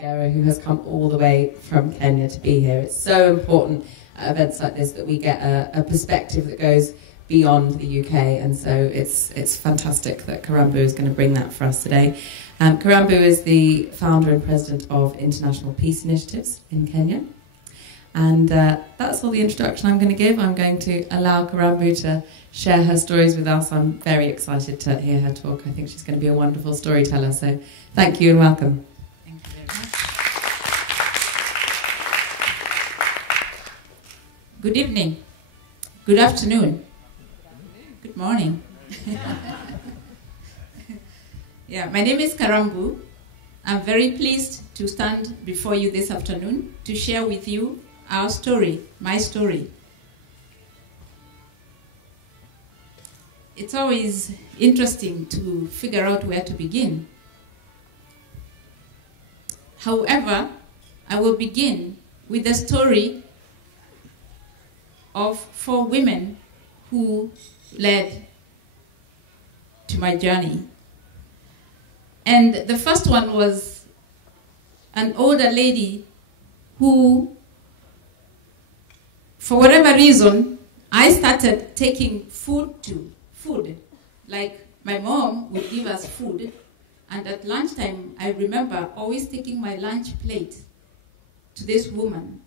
Ringera, who has come all the way from Kenya to be here. It's so important at events like this that we get a perspective that goes beyond the UK, and so it's fantastic that Karambu is going to bring that for us today. Karambu is the founder and president of International Peace Initiatives in Kenya, and that's all the introduction I'm going to give. I'm going to allow Karambu to share her stories with us. I'm very excited to hear her talk. I think she's going to be a wonderful storyteller, so thank you and welcome. Thank you very much. Good evening, good afternoon, good morning. Yeah, my name is Karambu. I'm very pleased to stand before you this afternoon to share with you our story, my story. It's always interesting to figure out where to begin. However, I will begin with the story of 4 women who led to my journey. And the first one was an older lady who, for whatever reason, I started taking food. Like my mom would give us food, and at lunchtime I remember always taking my lunch plate to this woman.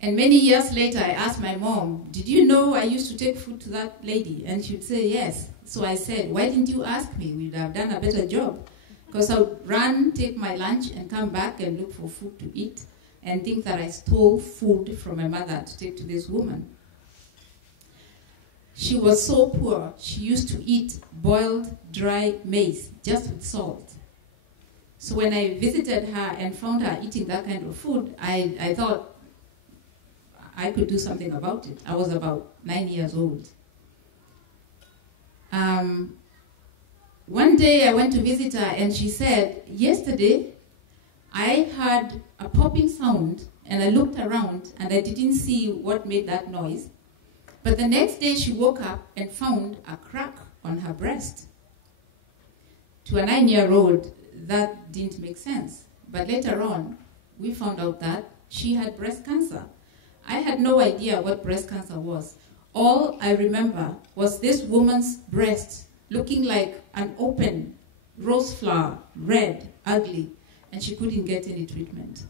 And many years later I asked my mom, did you know I used to take food to that lady? And she'd say yes. So I said, why didn't you ask me? We'd have done a better job. Because I would run, take my lunch, and come back and look for food to eat, and think that I stole food from my mother to take to this woman. She was so poor, she used to eat boiled dry maize, just with salt. So when I visited her and found her eating that kind of food, I thought I could do something about it. I was about 9 years old. One day I went to visit her and she said, yesterday I heard a popping sound and I looked around and I didn't see what made that noise. But the next day she woke up and found a crack on her breast. To a 9-year-old, that didn't make sense. But later on, we found out that she had breast cancer. I had no idea what breast cancer was. All I remember was this woman's breast looking like an open rose flower, red, ugly, and she couldn't get any treatment.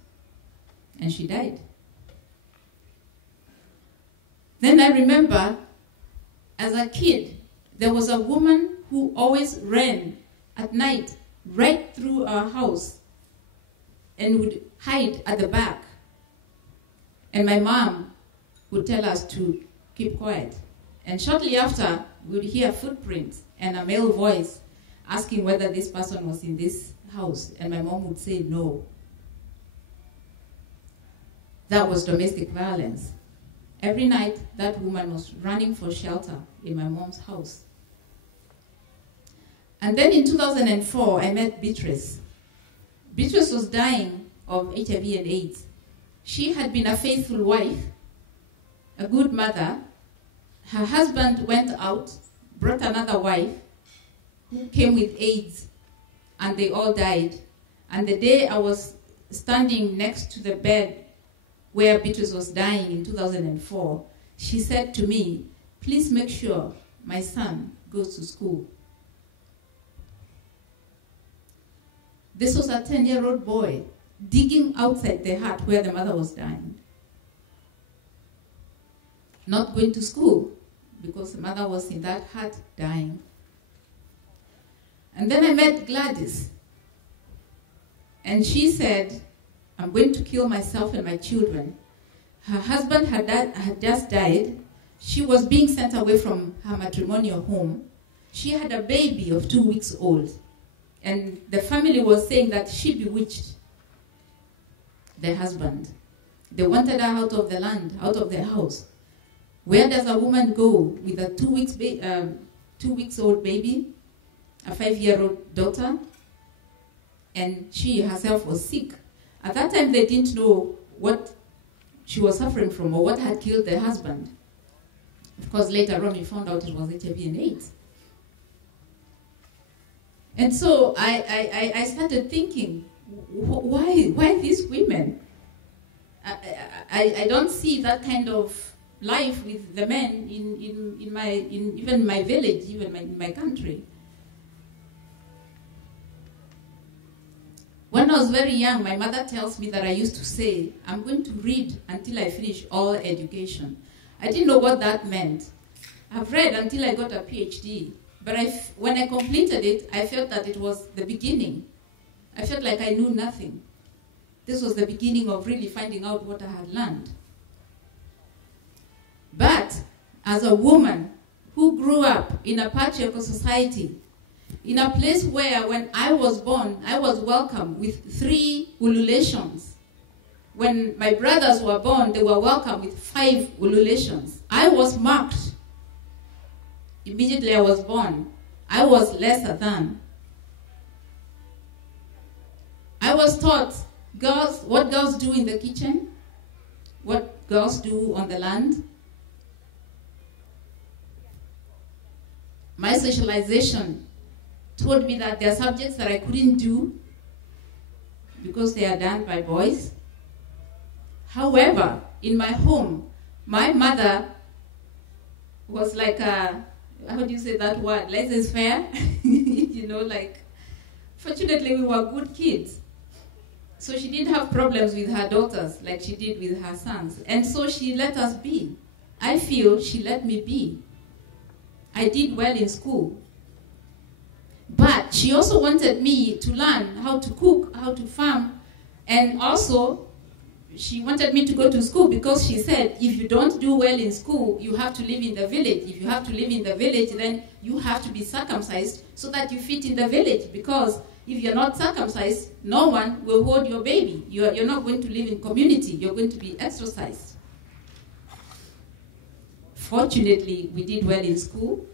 And she died. Then I remember, as a kid, there was a woman who always ran at night right through our house and would hide at the back. And my mom would tell us to keep quiet. And shortly after, we would hear footprints and a male voice asking whether this person was in this house. And my mom would say no. That was domestic violence. Every night, that woman was running for shelter in my mom's house. And then in 2004, I met Beatrice. Beatrice was dying of HIV and AIDS. She had been a faithful wife, a good mother. Her husband went out, brought another wife who came with AIDS, and they all died. And the day I was standing next to the bed where Beatrice was dying in 2004, she said to me, please make sure my son goes to school. This was a 10-year-old boy digging outside the hut where the mother was dying. Not going to school because the mother was in that hut dying. And then I met Gladys. And she said, I'm going to kill myself and my children. Her husband had just died. She was being sent away from her matrimonial home. She had a baby of 2 weeks old. And the family was saying that she bewitched the husband. They wanted her out of the land, out of the house. Where does a woman go with a 2 weeks old baby, a 5-year-old daughter, and she herself was sick? At that time, they didn't know what she was suffering from or what had killed the husband. Of course, later on, we found out it was HIV and AIDS. And so I started thinking, why these women? I don't see that kind of life with the men in even my village, even in my country. When I was very young, my mother tells me that I used to say, I'm going to read until I finish all education. I didn't know what that meant. I've read until I got a PhD, but when I completed it, I felt that it was the beginning. I felt like I knew nothing. This was the beginning of really finding out what I had learned. But as a woman who grew up in a patriarchal society, in a place where when I was born, I was welcome with 3 ululations. When my brothers were born, they were welcome with 5 ululations. I was marked. Immediately I was born, I was lesser than. I was taught what girls do in the kitchen, what girls do on the land. My socialization told me that there are subjects that I couldn't do because they are done by boys. However, in my home, my mother was like a, how do you say that word, laissez-faire? You know, like, fortunately we were good kids. So she didn't have problems with her daughters like she did with her sons. And so she let us be. I feel she let me be. I did well in school. But she also wanted me to learn how to cook, how to farm, and also she wanted me to go to school because she said, if you don't do well in school, you have to live in the village. If you have to live in the village, then you have to be circumcised so that you fit in the village, because if you're not circumcised, no one will hold your baby. You're not going to live in community. You're going to be exorcised. Fortunately, we did well in school.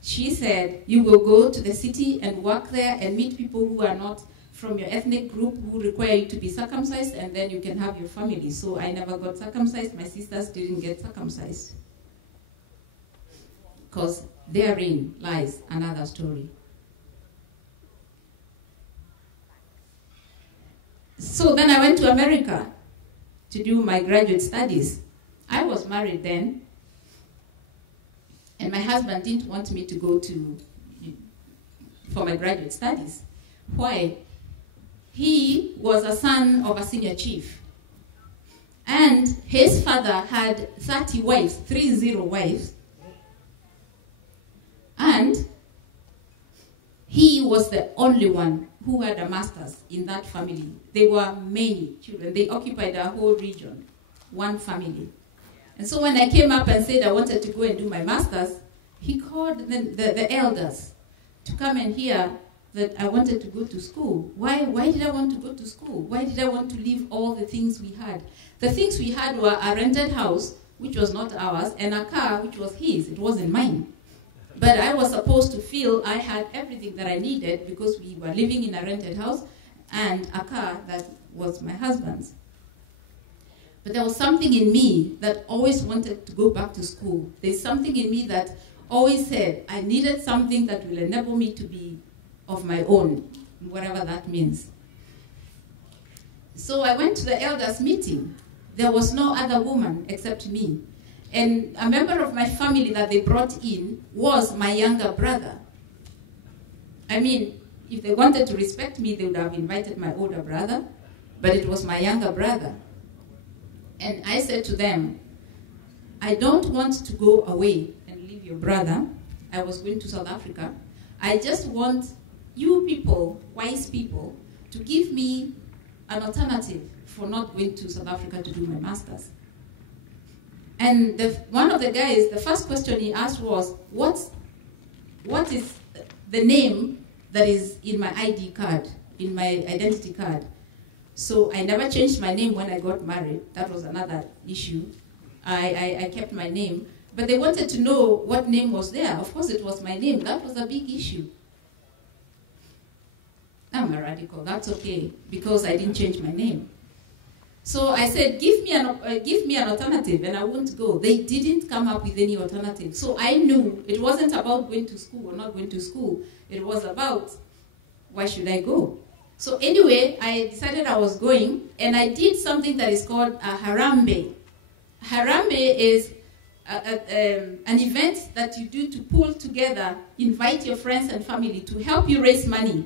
She said, you will go to the city and work there and meet people who are not from your ethnic group, who require you to be circumcised, and then you can have your family. So I never got circumcised. My sisters didn't get circumcised. Because therein lies another story. So then I went to America to do my graduate studies. I was married then, and my husband didn't want me to go for my graduate studies. Why? He was a son of a senior chief, and his father had 30 wives, 30 wives, and he was the only one who had a master's in that family. There were many children. They occupied a whole region, one family. And so when I came up and said I wanted to go and do my master's, he called the elders to come and hear that I wanted to go to school. Why did I want to go to school? Why did I want to leave all the things we had? The things we had were a rented house, which was not ours, and a car, which was his. It wasn't mine. But I was supposed to feel I had everything that I needed because we were living in a rented house, and a car that was my husband's. But there was something in me that always wanted to go back to school. There's something in me that always said I needed something that will enable me to be of my own, whatever that means. So I went to the elders' meeting. There was no other woman except me. And a member of my family that they brought in was my younger brother. I mean, if they wanted to respect me, they would have invited my older brother, but it was my younger brother. And I said to them, I don't want to go away and leave your brother. I was going to South Africa. I just want you people, wise people, to give me an alternative for not going to South Africa to do my master's. And one of the guys, the first question he asked was, what is the name that is in my ID card, in my identity card? So I never changed my name when I got married. That was another issue. I kept my name. But they wanted to know what name was there. Of course it was my name. That was a big issue. I'm a radical. That's okay, because I didn't change my name. So I said, give me an alternative, and I won't go. They didn't come up with any alternative. So I knew it wasn't about going to school or not going to school. It was about, why should I go? So anyway, I decided I was going, and I did something that is called a Harambe. Harambe is an event that you do to pull together, invite your friends and family to help you raise money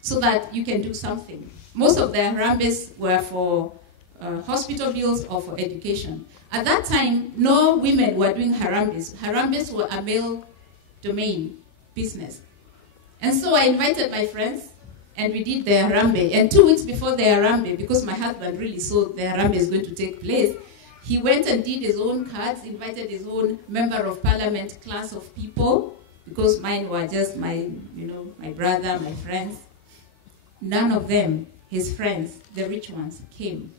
so that you can do something. Most of the Harambes were for hospital bills or for education. At that time, no women were doing Harambes. Harambes were a male domain business. And so I invited my friends, and we did the Harambe. And 2 weeks before the Harambe, because my husband really saw the Harambe is going to take place, he went and did his own cards, invited his own member of parliament class of people, because mine were just my brother, my friends. None of them, his friends, the rich ones, came.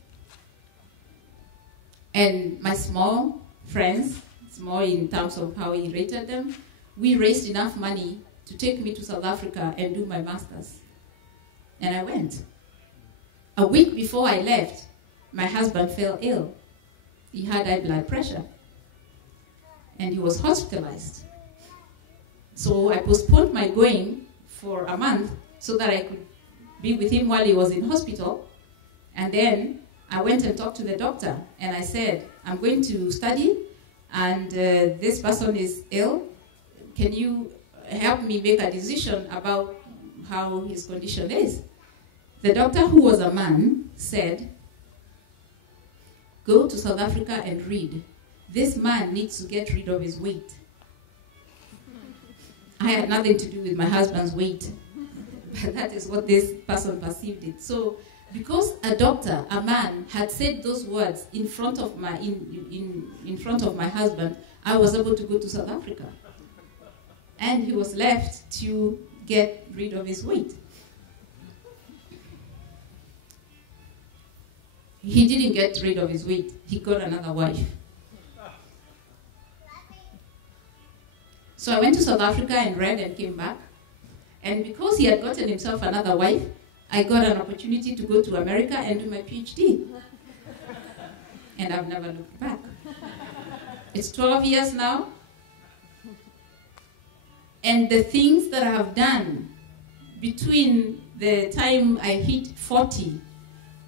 And my small friends, small in terms of how he rated them, we raised enough money to take me to South Africa and do my master's. And I went. A week before I left, my husband fell ill. He had high blood pressure. And he was hospitalized. So I postponed my going for a month so that I could be with him while he was in hospital. And then I went and talked to the doctor. And I said, I'm going to study, and this person is ill. Can you help me make a decision about how his condition is? The doctor, who was a man, said, go to South Africa and read. This man needs to get rid of his weight. I had nothing to do with my husband's weight, but that is what this person perceived it. So, because a doctor, a man, had said those words in front of my in front of my husband, I was able to go to South Africa, and he was left to get rid of his weight. He didn't get rid of his weight. He got another wife. So I went to South Africa and read and came back. And because he had gotten himself another wife, I got an opportunity to go to America and do my PhD. And I've never looked back. It's 12 years now. And the things that I have done between the time I hit 40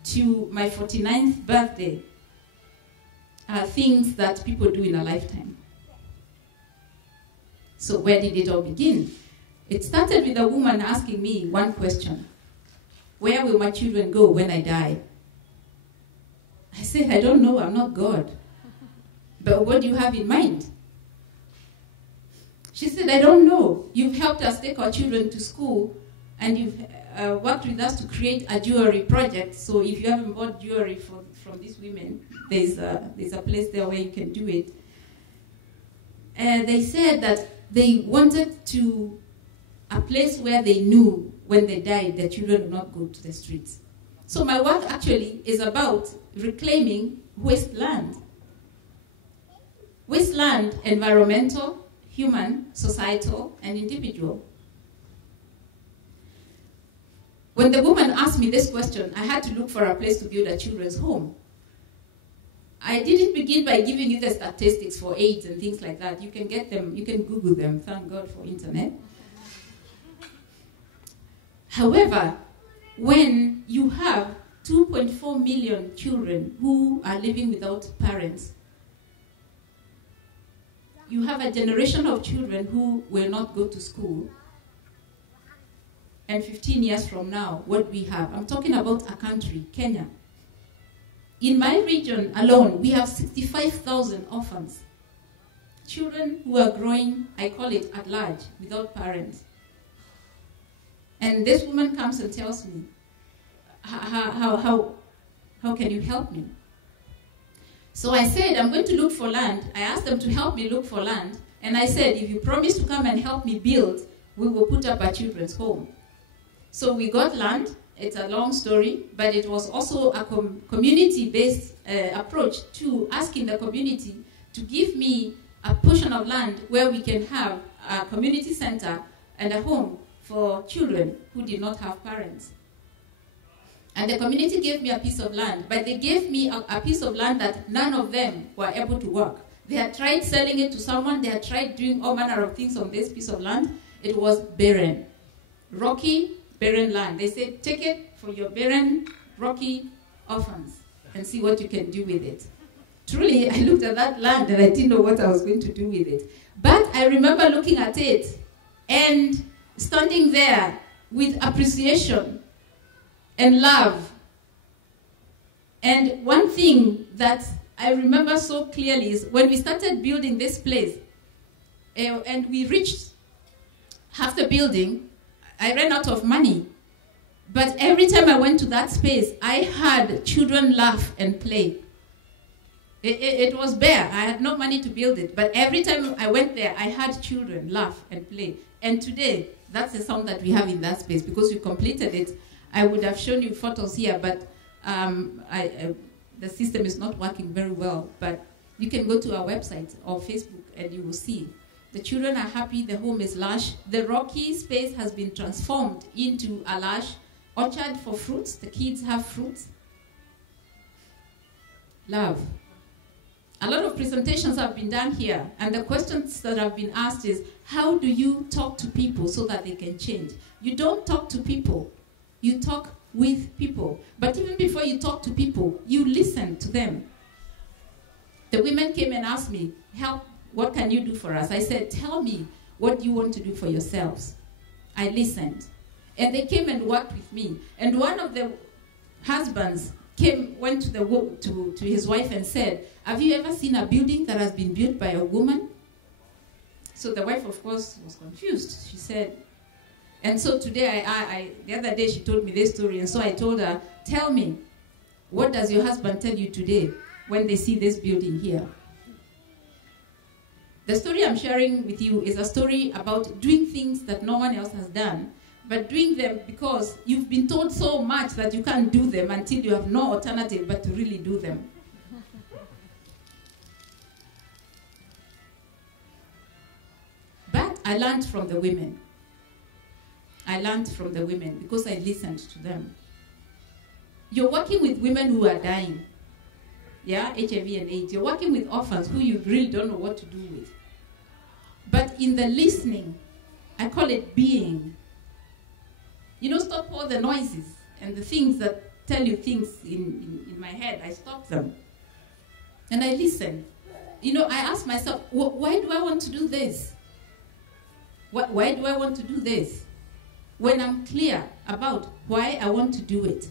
to my 49th birthday are things that people do in a lifetime. So where did it all begin? It started with a woman asking me one question: where will my children go when I die? I said, I don't know, I'm not God. But what do you have in mind? She said, I don't know. You've helped us take our children to school, and you've worked with us to create a jewelry project. So if you haven't bought jewelry from these women, there's a place there where you can do it. And they said that they wanted a place where they knew when they died their children would not go to the streets. So my work actually is about reclaiming wasteland. Wasteland, environmental, human, societal, and individual. When the woman asked me this question, I had to look for a place to build a children's home. I didn't begin by giving you the statistics for AIDS and things like that. You can get them, you can Google them, thank God for internet. However, when you have 2.4 million children who are living without parents, you have a generation of children who will not go to school. And 15 years from now, what we have, I'm talking about a country, Kenya. In my region alone, we have 65,000 orphans. Children who are growing, I call it at large, without parents. And this woman comes and tells me, how can you help me? So I said, I'm going to look for land. I asked them to help me look for land. And I said, if you promise to come and help me build, we will put up a children's home. So we got land. It's a long story, but it was also a community-based approach to asking the community to give me a portion of land where we can have a community center and a home for children who did not have parents. And the community gave me a piece of land, but they gave me a piece of land that none of them were able to work. They had tried selling it to someone, they had tried doing all manner of things on this piece of land. It was barren, rocky, barren land. They said, take it, for your barren, rocky orphans and see what you can do with it. Truly, I looked at that land and I didn't know what I was going to do with it. But I remember looking at it and standing there with appreciation and love. And one thing that I remember so clearly is when we started building this place, and we reached half the building, I ran out of money. But every time I went to that space, I had children laugh and play. It was bare. I had no money to build it. But every time I went there, I had children laugh and play. And today, that's the sound that we have in that space. Because we completed it, I would have shown you photos here, but the system is not working very well. But you can go to our website or Facebook and you will see. The children are happy. The home is lush. The rocky space has been transformed into a lush orchard for fruits. The kids have fruits. Love. A lot of presentations have been done here, and the questions that have been asked is, how do you talk to people so that they can change? You don't talk to people. You talk with people. But even before you talk to people, you listen to them. The women came and asked me, help, what can you do for us? I said, tell me what you want to do for yourselves. I listened. And they came and worked with me. And one of the husbands went to his wife and said, have you ever seen a building that has been built by a woman? So the wife, of course, was confused. She said, and so today, the other day she told me this story, and so I told her, tell me, what does your husband tell you today when they see this building here? The story I'm sharing with you is a story about doing things that no one else has done, but doing them because you've been told so much that you can't do them until you have no alternative but to really do them. But I learned from the women. I learned from the women because I listened to them. You're working with women who are dying. Yeah, HIV and AIDS. You're working with orphans who you really don't know what to do with. But in the listening, I call it being. You know, stop all the noises and the things that tell you things in my head. I stop them. And I listen. You know, I ask myself, why do I want to do this? Why do I want to do this? When I'm clear about why I want to do it,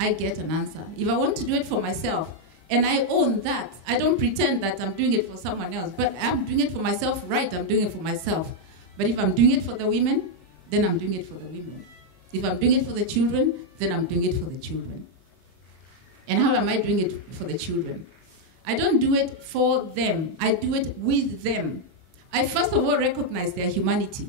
I get an answer. If I want to do it for myself, and I own that, I don't pretend that I'm doing it for someone else, but I'm doing it for myself, right? I'm doing it for myself. But if I'm doing it for the women, then I'm doing it for the women. If I'm doing it for the children, then I'm doing it for the children. And how am I doing it for the children? I don't do it for them. I do it with them. I first of all recognize their humanity.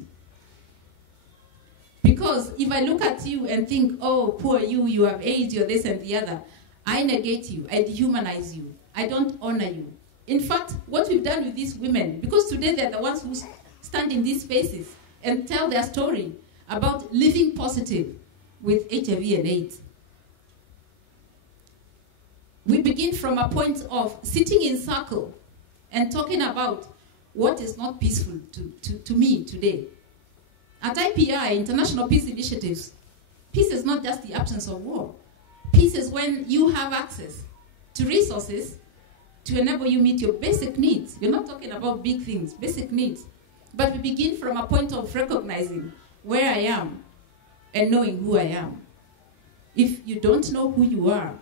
Because if I look at you and think, oh, poor you, you have AIDS, you're this and the other, I negate you, I dehumanize you, I don't honor you. In fact, what we've done with these women, because today they're the ones who stand in these spaces and tell their story about living positive with HIV and AIDS. We begin from a point of sitting in circle and talking about what is not peaceful to me today. At IPI, International Peace Initiatives, peace is not just the absence of war. Peace is when you have access to resources to enable you meet your basic needs. We're not talking about big things, basic needs. But we begin from a point of recognizing where I am and knowing who I am. If you don't know who you are,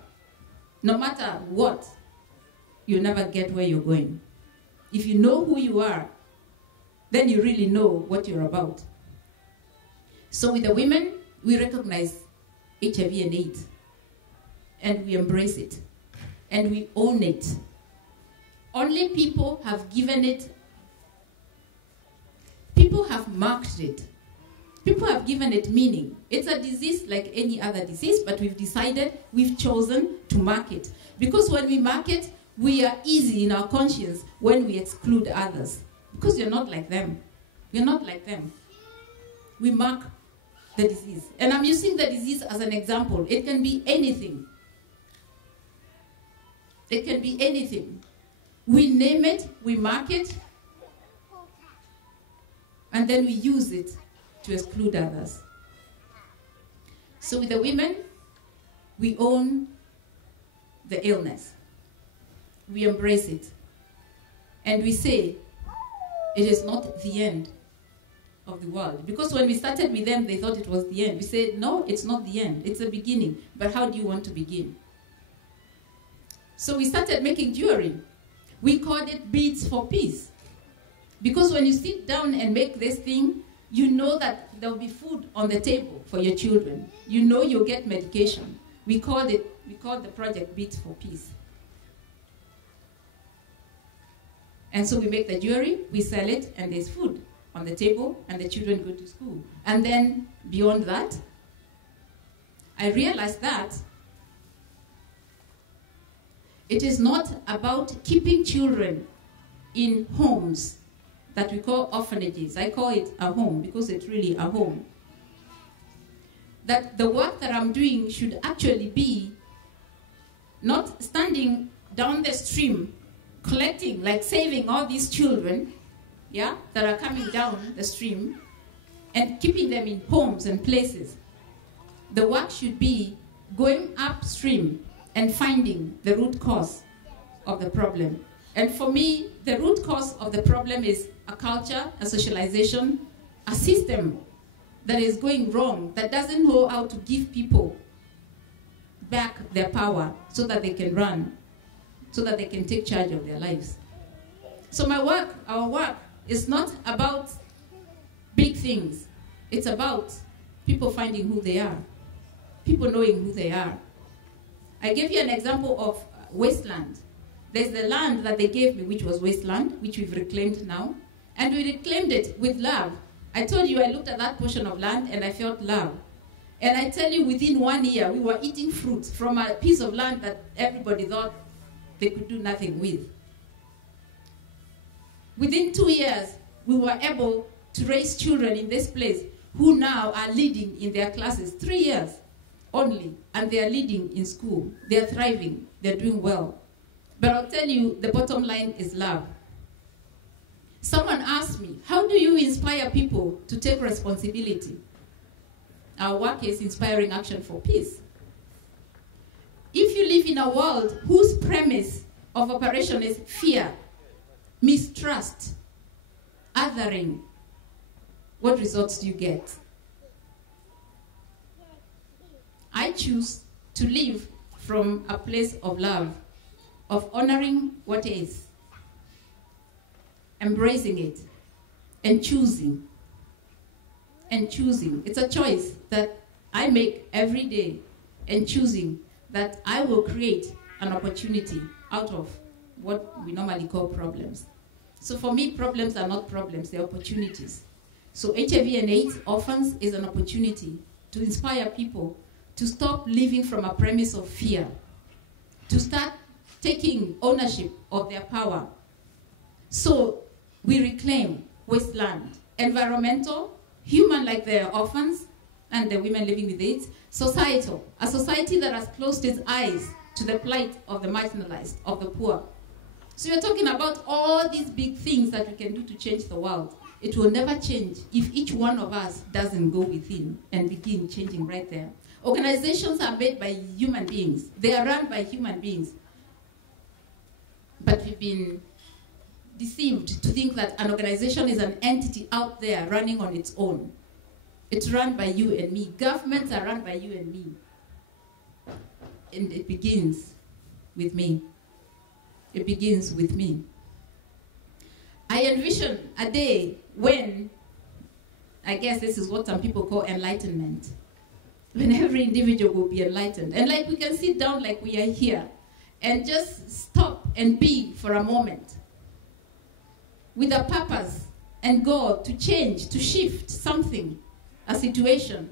no matter what, you'll never get where you're going. If you know who you are, then you really know what you're about. So with the women, we recognize HIV and AIDS. And we embrace it. And we own it. Only people have given it. People have marked it. People have given it meaning. It's a disease like any other disease, but we've chosen to mark it. Because when we mark it, we are easy in our conscience when we exclude others. Because you're not like them. You're not like them. We mark the disease. And I'm using the disease as an example. It can be anything. It can be anything. We name it, we mark it, and then we use it to exclude others. So with the women, we own the illness. We embrace it. And we say, it is not the end of the world. Because when we started with them, they thought it was the end. We said, no, it's not the end. It's a beginning. But how do you want to begin? So we started making jewelry. We called it beads for peace. Because when you sit down and make this thing, you know that there will be food on the table for your children. You know you'll get medication. We called the project Beads for Peace. And so we make the jewelry, we sell it, and there's food on the table, and the children go to school. And then beyond that, I realized that it is not about keeping children in homes that we call orphanages. I call it a home because it's really a home. That the work that I'm doing should actually be not standing down the stream, collecting, like saving all these children, yeah, that are coming down the stream, and keeping them in homes and places. The work should be going upstream and finding the root cause of the problem. And for me, the root cause of the problem is a culture, a socialization, a system that is going wrong, that doesn't know how to give people back their power so that they can run, so that they can take charge of their lives. So my work, our work, is not about big things. It's about people finding who they are, people knowing who they are. I gave you an example of Wasteland. There's the land that they gave me, which was Wasteland, which we've reclaimed now. And we reclaimed it with love. I told you I looked at that portion of land and I felt love. And I tell you, within 1 year, we were eating fruits from a piece of land that everybody thought they could do nothing with. Within 2 years, we were able to raise children in this place who now are leading in their classes. 3 years only, and they are leading in school. They are thriving. They're doing well. But I'll tell you, the bottom line is love. Someone asked me, how do you inspire people to take responsibility? Our work is inspiring action for peace. If you live in a world whose premise of operation is fear, mistrust, othering, what results do you get? I choose to live from a place of love, of honoring what is, embracing it, and choosing. And choosing. It's a choice that I make every day, and choosing that I will create an opportunity out of what we normally call problems. So for me, problems are not problems, they're opportunities. So HIV and AIDS, orphans, is an opportunity to inspire people to stop living from a premise of fear, to start taking ownership of their power. So we reclaim wasteland, environmental, human like the orphans and the women living with AIDS, societal, a society that has closed its eyes to the plight of the marginalized, of the poor. So you're talking about all these big things that we can do to change the world. It will never change if each one of us doesn't go within and begin changing right there. Organizations are made by human beings. They are run by human beings. But we've been deceived to think that an organization is an entity out there running on its own. It's run by you and me. Governments are run by you and me. And it begins with me. It begins with me. I envision a day when, I guess this is what some people call enlightenment, when every individual will be enlightened. And like we can sit down like we are here and just stop and be for a moment with a purpose and go to change, to shift something, a situation.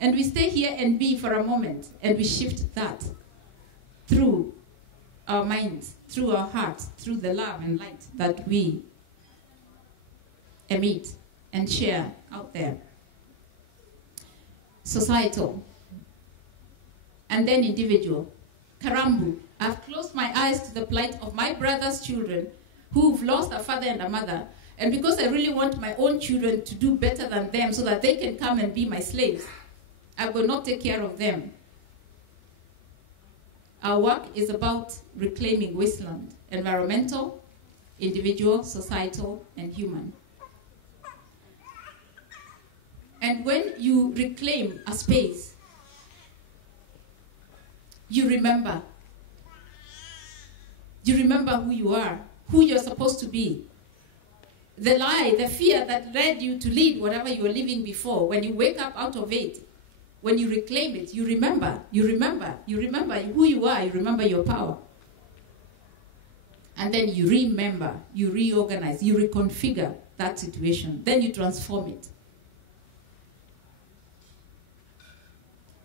And we stay here and be for a moment and we shift that through our minds, through our hearts, through the love and light that we emit and share out there. Societal. And then individual. Karambu. I've closed my eyes to the plight of my brother's children who've lost a father and a mother. And because I really want my own children to do better than them so that they can come and be my slaves, I will not take care of them. Our work is about reclaiming wasteland, environmental, individual, societal, and human. And when you reclaim a space, you remember. You remember who you are, who you're supposed to be. The lie, the fear that led you to lead whatever you were living before, when you wake up out of it, when you reclaim it, you remember who you are, you remember your power. And then you remember, you reorganize, you reconfigure that situation. Then you transform it.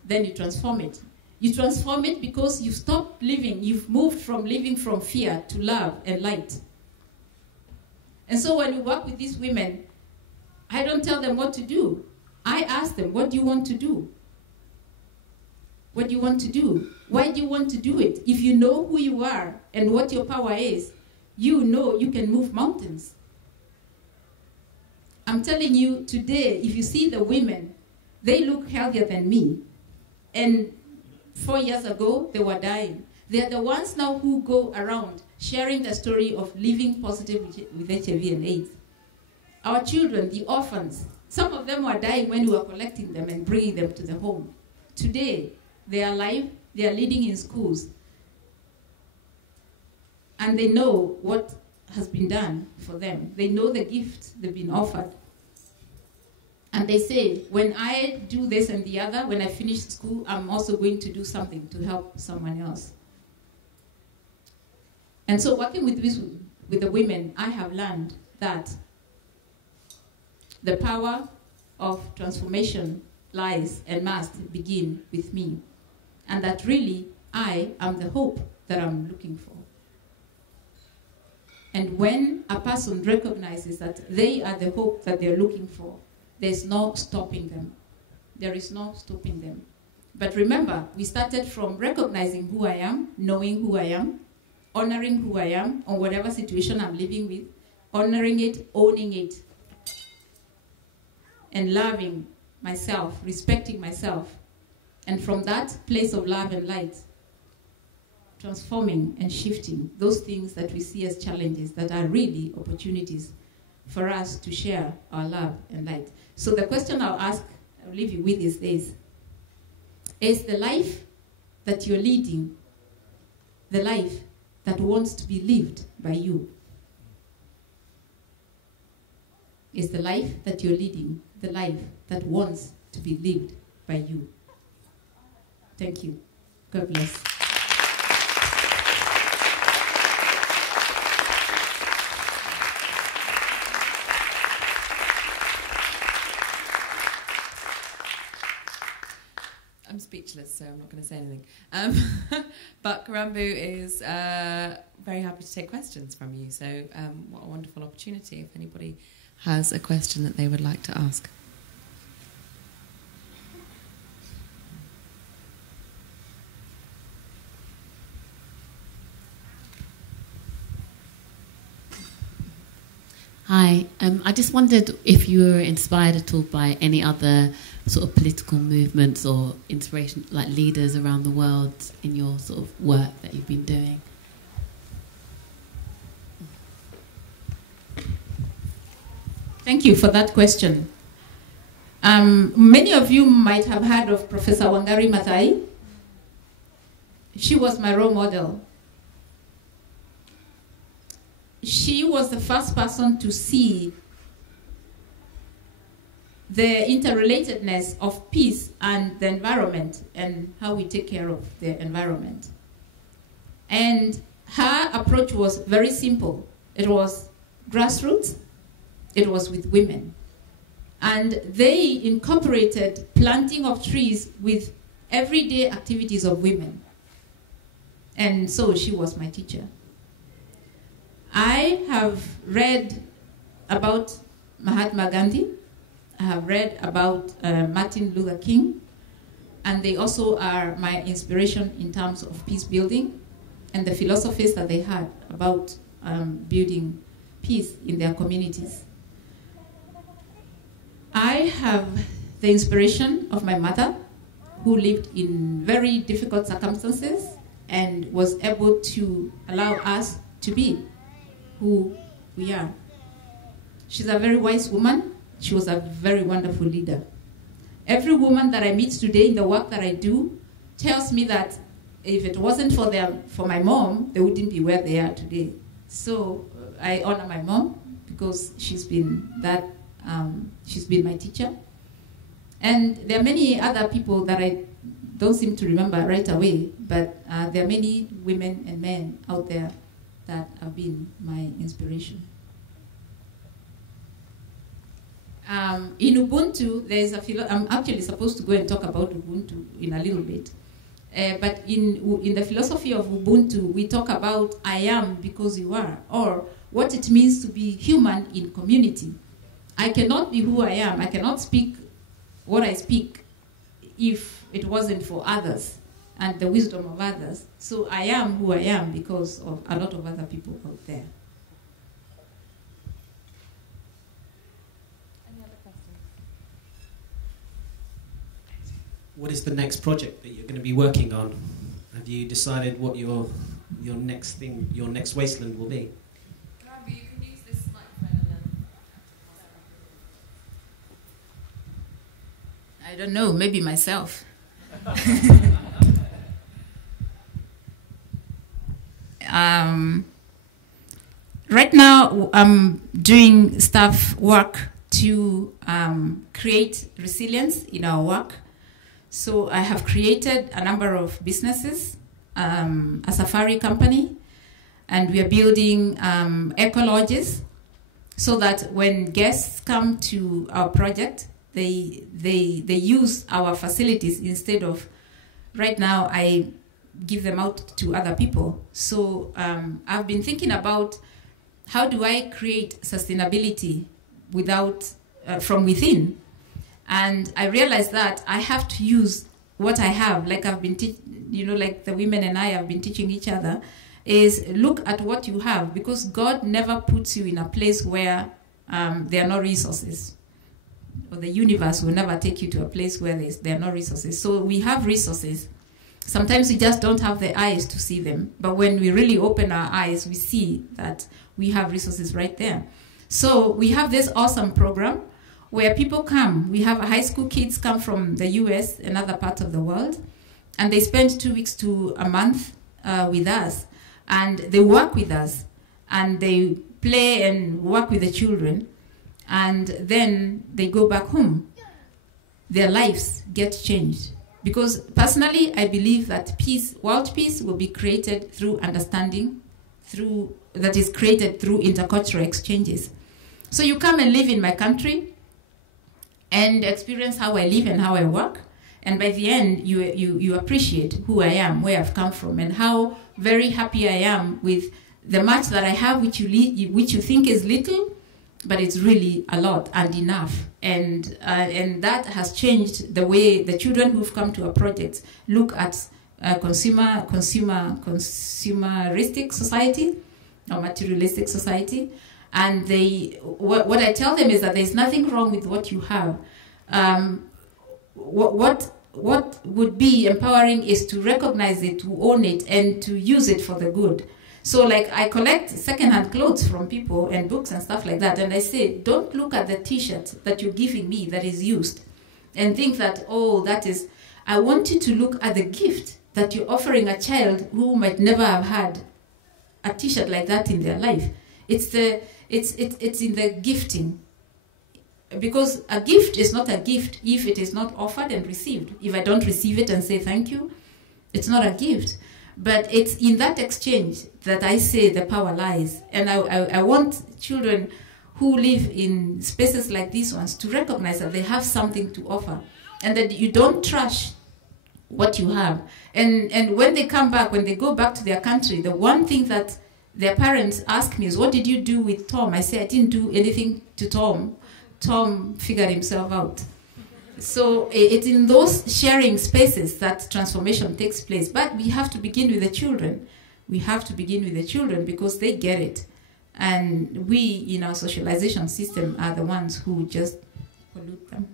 Then you transform it. You transform it because you've stopped living, you've moved from living from fear to love and light. And so when you work with these women, I don't tell them what to do. I ask them, what do you want to do? What do you want to do? Why do you want to do it? If you know who you are and what your power is, you know you can move mountains. I'm telling you today, if you see the women, they look healthier than me. And 4 years ago, they were dying. They are the ones now who go around sharing the story of living positive with HIV and AIDS. Our children, the orphans, some of them were dying when we were collecting them and bringing them to the home. Today, they are alive, they are leading in schools. And they know what has been done for them. They know the gift they've been offered. And they say, when I do this and the other, when I finish school, I'm also going to do something to help someone else. And so working with the women, I have learned that the power of transformation lies and must begin with me. And that really, I am the hope that I'm looking for. And when a person recognizes that they are the hope that they're looking for, there's no stopping them. There is no stopping them. But remember, we started from recognizing who I am, knowing who I am, honoring who I am on whatever situation I'm living with, honoring it, owning it, and loving myself, respecting myself. And from that place of love and light, transforming and shifting those things that we see as challenges that are really opportunities for us to share our love and light. So the question I'll leave you with is this. Is the life that you're leading the life that wants to be lived by you? Is the life that you're leading the life that wants to be lived by you? Thank you. God bless. I'm speechless, so I'm not going to say anything. But Karambu is very happy to take questions from you. So what a wonderful opportunity if anybody has a question that they would like to ask. Hi, I just wondered if you were inspired at all by any other sort of political movements or inspiration, like leaders around the world in your sort of work that you've been doing. Thank you for that question. Many of you might have heard of Professor Wangari Maathai. She was my role model. She was the first person to see the interrelatedness of peace and the environment and how we take care of the environment. And her approach was very simple. It was grassroots. It was with women. And they incorporated planting of trees with everyday activities of women. And so she was my teacher. I have read about Mahatma Gandhi. I have read about Martin Luther King. And they also are my inspiration in terms of peace building and the philosophies that they had about building peace in their communities. I have the inspiration of my mother, who lived in very difficult circumstances, and was able to allow us to be who we are. She's a very wise woman. She was a very wonderful leader. Every woman that I meet today in the work that I do tells me that if it wasn't for my mom, they wouldn't be where they are today. So I honor my mom because she's been my teacher. And there are many other people that I don't seem to remember right away, but there are many women and men out there that have been my inspiration. In Ubuntu, there is I'm actually supposed to go and talk about Ubuntu in a little bit. But in the philosophy of Ubuntu, we talk about I am because you are, or what it means to be human in community. I cannot be who I am. I cannot speak what I speak if it wasn't for others and the wisdom of others. So I am who I am because of a lot of other people out there. What is the next project that you're going to be working on? Have you decided what your next thing, your next wasteland will be? Karambu, you can use this microphone and I don't know, maybe myself. Right now, I'm doing work to create resilience in our work. So I have created a number of businesses, a safari company, and we are building eco lodges so that when guests come to our project, they use our facilities instead of, right now I give them out to other people. So I've been thinking about how do I create sustainability from within. And I realized that I have to use what I have, like I've been like the women and I have been teaching each other, is look at what you have, because God never puts you in a place where there are no resources. Or the universe will never take you to a place where there are no resources. So we have resources. Sometimes we just don't have the eyes to see them. But when we really open our eyes, we see that we have resources right there. So we have this awesome program where people come. We have high school kids come from the US and other parts of the world, and they spend 2 weeks to a month with us, and they work with us, and they play and work with the children, and then they go back home. Their lives get changed. Because personally, I believe that world peace will be created through understanding, that is created through intercultural exchanges. So you come and live in my country, and experience how I live and how I work. And by the end, you appreciate who I am, where I've come from, and how very happy I am with the much that I have, which you think is little, but it's really a lot and enough. And that has changed the way the children who've come to our projects look at consumeristic society or materialistic society. And what I tell them is that there's nothing wrong with what you have. What would be empowering is to recognize it, to own it, and to use it for the good. So like I collect secondhand clothes from people and books and stuff like that, and I say, don't look at the t-shirt that you're giving me that is used and think that, oh, that is, I want you to look at the gift that you're offering a child who might never have had a t-shirt like that in their life. It's in the gifting. Because a gift is not a gift if it is not offered and received. If I don't receive it and say thank you, it's not a gift. But it's in that exchange that I say the power lies. And I want children who live in spaces like these ones to recognize that they have something to offer. And that you don't trash what you have. And when they come back, when they go back to their country, the one thing that their parents ask me is, what did you do with Tom? I say, I didn't do anything to Tom. Tom figured himself out. So it's in those sharing spaces that transformation takes place. But we have to begin with the children. We have to begin with the children because they get it. And we, in our socialization system, are the ones who just pollute them.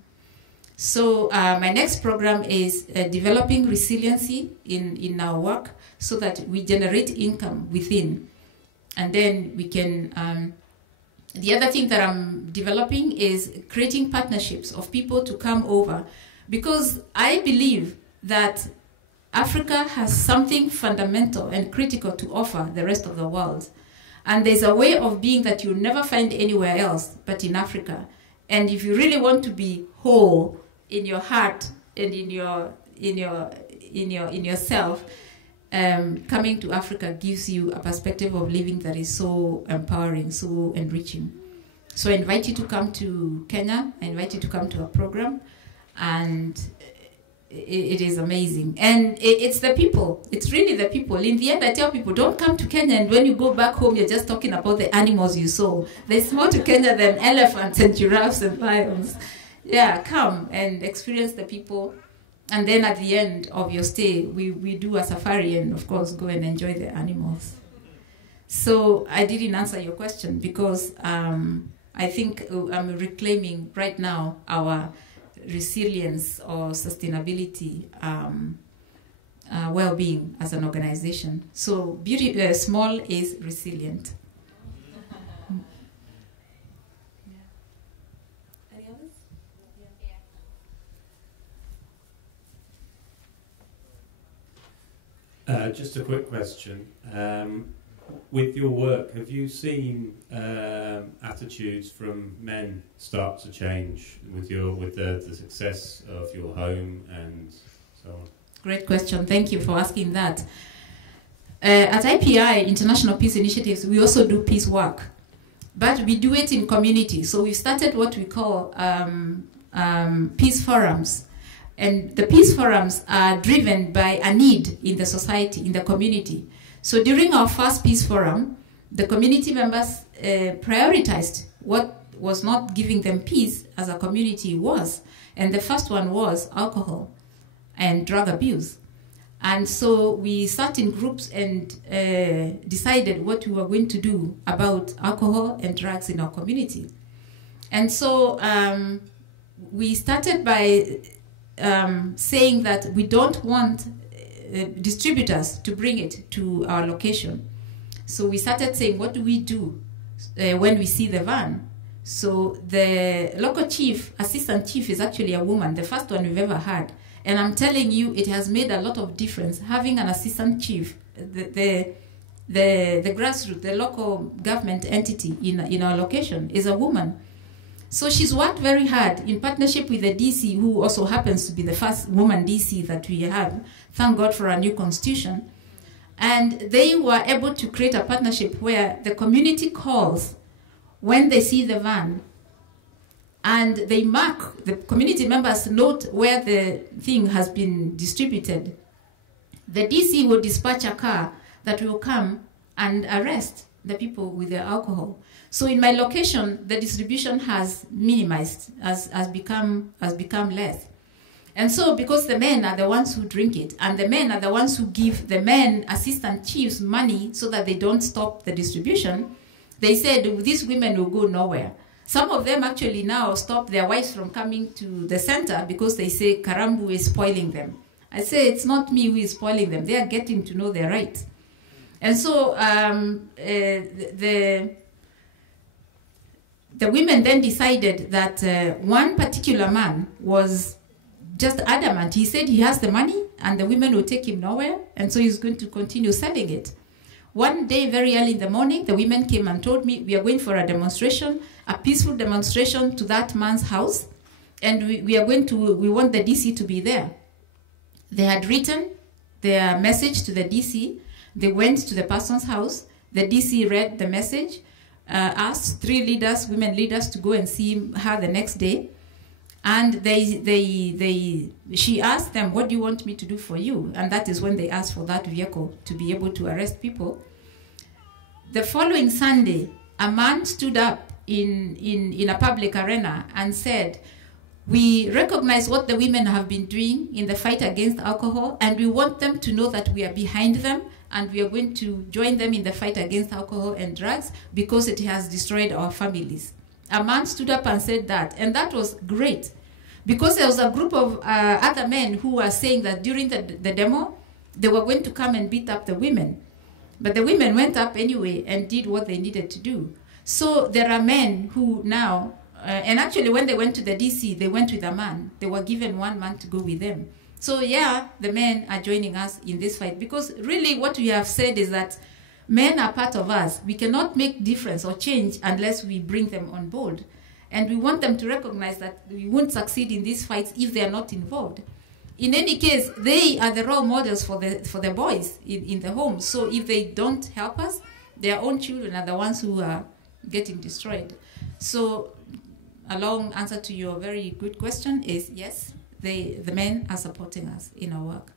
So my next program is developing resiliency in our work so that we generate income within. And then we can, the other thing that I'm developing is creating partnerships of people to come over, because I believe that Africa has something fundamental and critical to offer the rest of the world. And there's a way of being that you'll never find anywhere else but in Africa. And if you really want to be whole in your heart and in yourself, coming to Africa gives you a perspective of living that is so empowering, so enriching. So I invite you to come to Kenya. I invite you to come to our program, and it is amazing. And it's the people. It's really the people. In the end, I tell people, don't come to Kenya, and when you go back home, you're just talking about the animals you saw. There's more to Kenya than elephants and giraffes and lions. Yeah, come and experience the people. And then at the end of your stay, we do a safari and, of course, go and enjoy the animals. So I didn't answer your question because I think I'm reclaiming right now our resilience or sustainability well-being as an organization. So beauty small is resilient. Any others? Just a quick question. With your work, have you seen attitudes from men start to change with the success of your home and so on? Great question. Thank you for asking that. At IPI, International Peace Initiatives, we also do peace work, but we do it in community. So we started what we call peace forums. And the peace forums are driven by a need in the society, in the community. So during our first peace forum, the community members prioritized what was not giving them peace as a community was. And the first one was alcohol and drug abuse. And so we sat in groups and decided what we were going to do about alcohol and drugs in our community. And so we started by saying that we don't want distributors to bring it to our location. So we started saying, what do we do when we see the van? So the local chief, assistant chief, is actually a woman, the first one we've ever had. And I'm telling you, it has made a lot of difference having an assistant chief, the grassroots, the local government entity in our location is a woman. So she's worked very hard in partnership with the DC, who also happens to be the first woman DC that we have. Thank God for our new constitution. And they were able to create a partnership where the community calls when they see the van, and they mark, the community members note where the thing has been distributed. The DC will dispatch a car that will come and arrest the people with the alcohol. So in my location, the distribution has minimized, has become less. And so because the men are the ones who drink it, and the men are the ones who give the men assistant chiefs money so that they don't stop the distribution, they said these women will go nowhere. Some of them actually now stop their wives from coming to the center because they say Karambu is spoiling them. I say it's not me who is spoiling them. They are getting to know their rights. And so the women then decided that one particular man was just adamant. He said he has the money and the women will take him nowhere, and so he's going to continue selling it. One day, very early in the morning, the women came and told me, we are going for a demonstration, a peaceful demonstration to that man's house, and we want the DC to be there. They had written their message to the DC. They went to the person's house. The DC read the message, asked 3 leaders, women leaders, to go and see her the next day. And she asked them, what do you want me to do for you? And that is when they asked for that vehicle to be able to arrest people. The following Sunday, a man stood up in a public arena and said, we recognize what the women have been doing in the fight against alcohol, and we want them to know that we are behind them, and we are going to join them in the fight against alcohol and drugs because it has destroyed our families. A man stood up and said that, and that was great. because there was a group of other men who were saying that during the demo, they were going to come and beat up the women. But the women went up anyway and did what they needed to do. So there are men who now, and actually when they went to the DC, they went with a man. They were given 1 man to go with them. So yeah, the men are joining us in this fight, because really what we have said is that men are part of us. We cannot make difference or change unless we bring them on board. And we want them to recognize that we won't succeed in these fights if they are not involved. In any case, they are the role models for the boys in the home. So if they don't help us, their own children are the ones who are getting destroyed. So a long answer to your very good question is yes, the men are supporting us in our work.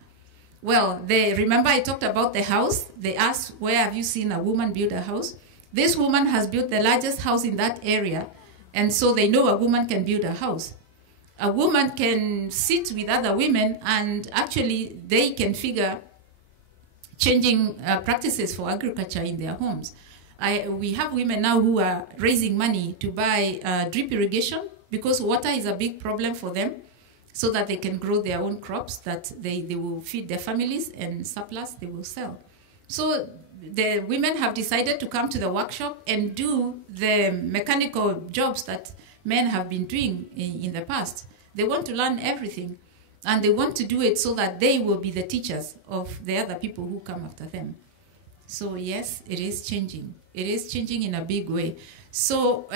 Well, remember I talked about the house. They asked, where have you seen a woman build a house? This woman has built the largest house in that area, and so they know a woman can build a house. A woman can sit with other women, and actually they can figure changing practices for agriculture in their homes. We have women now who are raising money to buy drip irrigation, because water is a big problem for them, so that they can grow their own crops that they will feed their families, and surplus they will sell. So the women have decided to come to the workshop and do the mechanical jobs that men have been doing in the past. They want to learn everything, and they want to do it so that they will be the teachers of the other people who come after them. So yes, it is changing. It is changing in a big way. So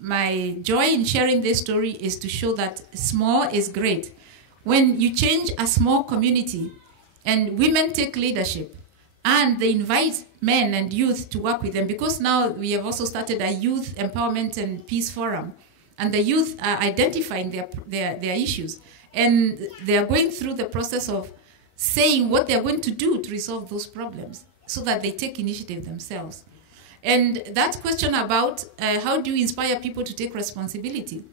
my joy in sharing this story is to show that small is great. When you change a small community and women take leadership and they invite men and youth to work with them, because now we have also started a youth empowerment and peace forum, and the youth are identifying their issues, and they are going through the process of saying what they are going to do to resolve those problems so that they take initiative themselves. And that question about how do you inspire people to take responsibility?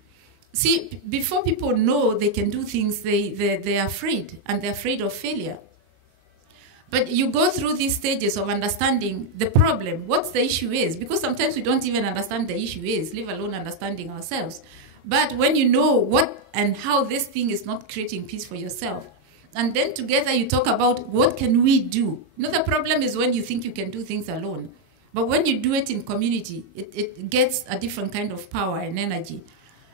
See, before people know they can do things, they're afraid, and they're afraid of failure. But you go through these stages of understanding the problem, what the issue is, because sometimes we don't even understand the issue is, leave alone understanding ourselves. But when you know what and how this thing is not creating peace for yourself, and then together you talk about what can we do. You know, the problem is when you think you can do things alone. But when you do it in community, it gets a different kind of power and energy.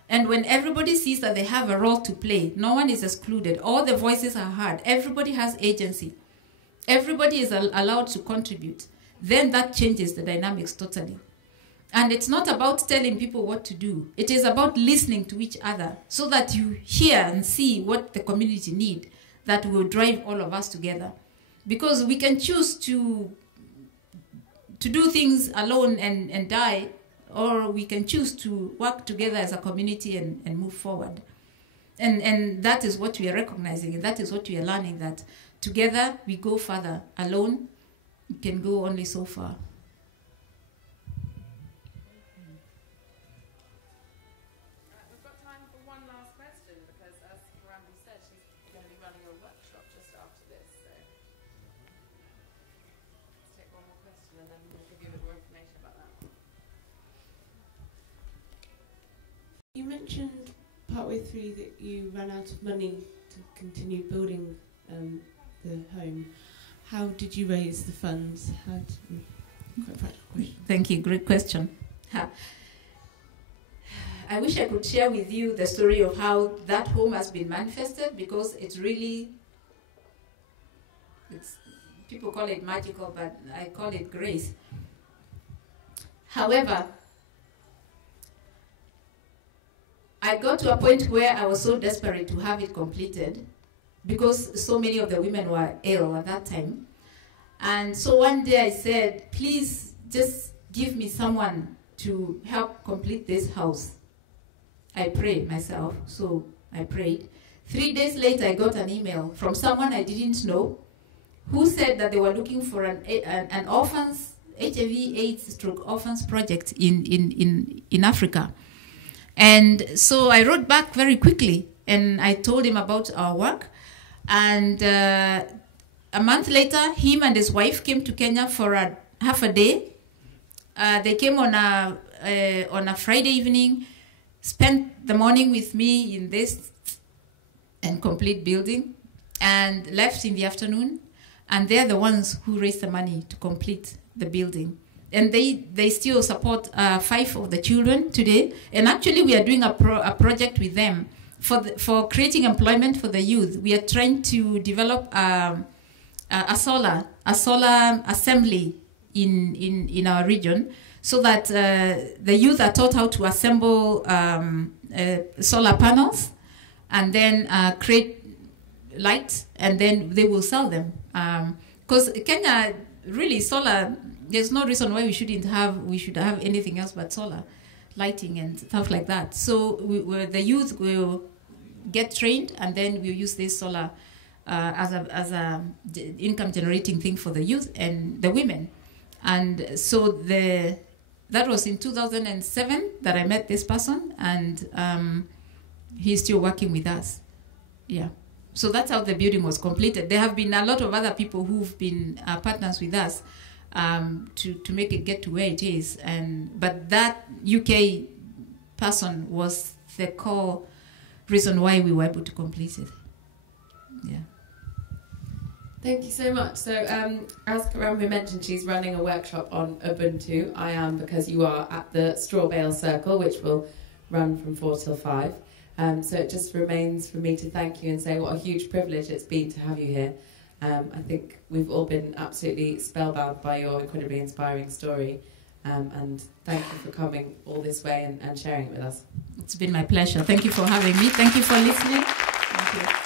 And when everybody sees that they have a role to play, no one is excluded, all the voices are heard, everybody has agency, everybody is allowed to contribute, then that changes the dynamics totally. And it's not about telling people what to do. It is about listening to each other so that you hear and see what the community need that will drive all of us together. Because we can choose to do things alone and die, or we can choose to work together as a community and move forward. And that is what we are recognizing, and that is what we are learning, that together we go further. Alone, we can go only so far. We've got time for one last question, because as Karambu said, she's going to be running a workshop just after this. So let's take one more question, and then we'll give you a bit more information about that. You mentioned partway through that you ran out of money to continue building the home. How did you raise the funds? Quite a practical question. Thank you, great question. I wish I could share with you the story of how that home has been manifested, because it's really, people call it magical, but I call it grace. However, I got to a point where I was so desperate to have it completed, because so many of the women were ill at that time. And so one day I said, please just give me someone to help complete this house. I prayed myself, so I prayed. 3 days later, I got an email from someone I didn't know, who said that they were looking for an orphans, HIV/AIDS/orphans project in Africa. And so I wrote back very quickly, and I told him about our work. And a month later, him and his wife came to Kenya for half a day. They came on a Friday evening, spent the morning with me in this and complete building, and left in the afternoon. And they're the ones who raise the money to complete the building. And they still support 5 of the children today. And actually, we are doing a project with them for creating employment for the youth. We are trying to develop a solar assembly in our region, so that the youth are taught how to assemble solar panels, and then create lights, and then they will sell them. Because Kenya, really, solar, there's no reason why we should have anything else but solar lighting and stuff like that. So the youth will get trained, and then we'll use this solar as a income generating thing for the youth and the women. And so that was in 2007 that I met this person, and he's still working with us. Yeah. So that's how the building was completed. There have been a lot of other people who've been partners with us to make it get to where it is. But that UK person was the core reason why we were able to complete it. Yeah. Thank you so much. So as Karambu mentioned, she's running a workshop on Ubuntu. I am, because you are at the Straw Bale Circle, which will run from 4 till 5. So it just remains for me to thank you and say what a huge privilege it's been to have you here. I think we've all been absolutely spellbound by your incredibly inspiring story. And thank you for coming all this way and sharing it with us. It's been my pleasure. Thank you for having me. Thank you for listening. Thank you.